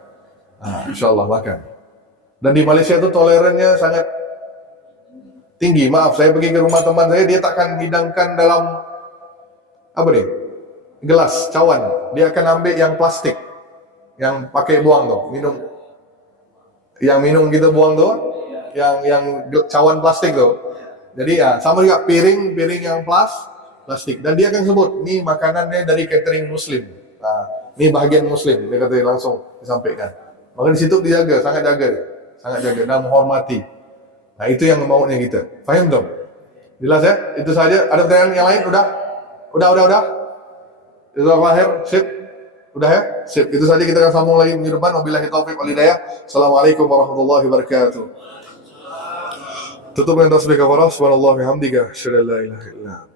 Insya Allah makan. Dan di Malaysia itu tolerannya sangat tinggi. Maaf, saya pergi ke rumah teman saya, dia takkan hidangkan dalam gelas, cawan. Dia akan ambil yang plastik, yang pakai buang tuh, yang minum kita buang tuh, yang cawan plastik tuh. Jadi sama juga piring yang plastik. Dan dia akan sebut, ini makanannya dari catering Muslim. Ini bahagian Muslim, dia kata langsung disampaikan. Maka di situ dijaga, sangat jaga dan menghormati. Nah, itu yang maunya kita. Faham dong? Jelas ya? Itu saja. Ada pertanyaan yang lain? Udah. Itu akhir. Sip. Udah ya? Sip. Itu saja, kita akan sambung lagi minggu depan. Wabillahi taufiq wal hidayah. Assalamualaikum warahmatullahi wabarakatuh. Tutup dengan tasbih kafarah. Subhanallah bihamdika. Asyhadu an la ilaha illa anta.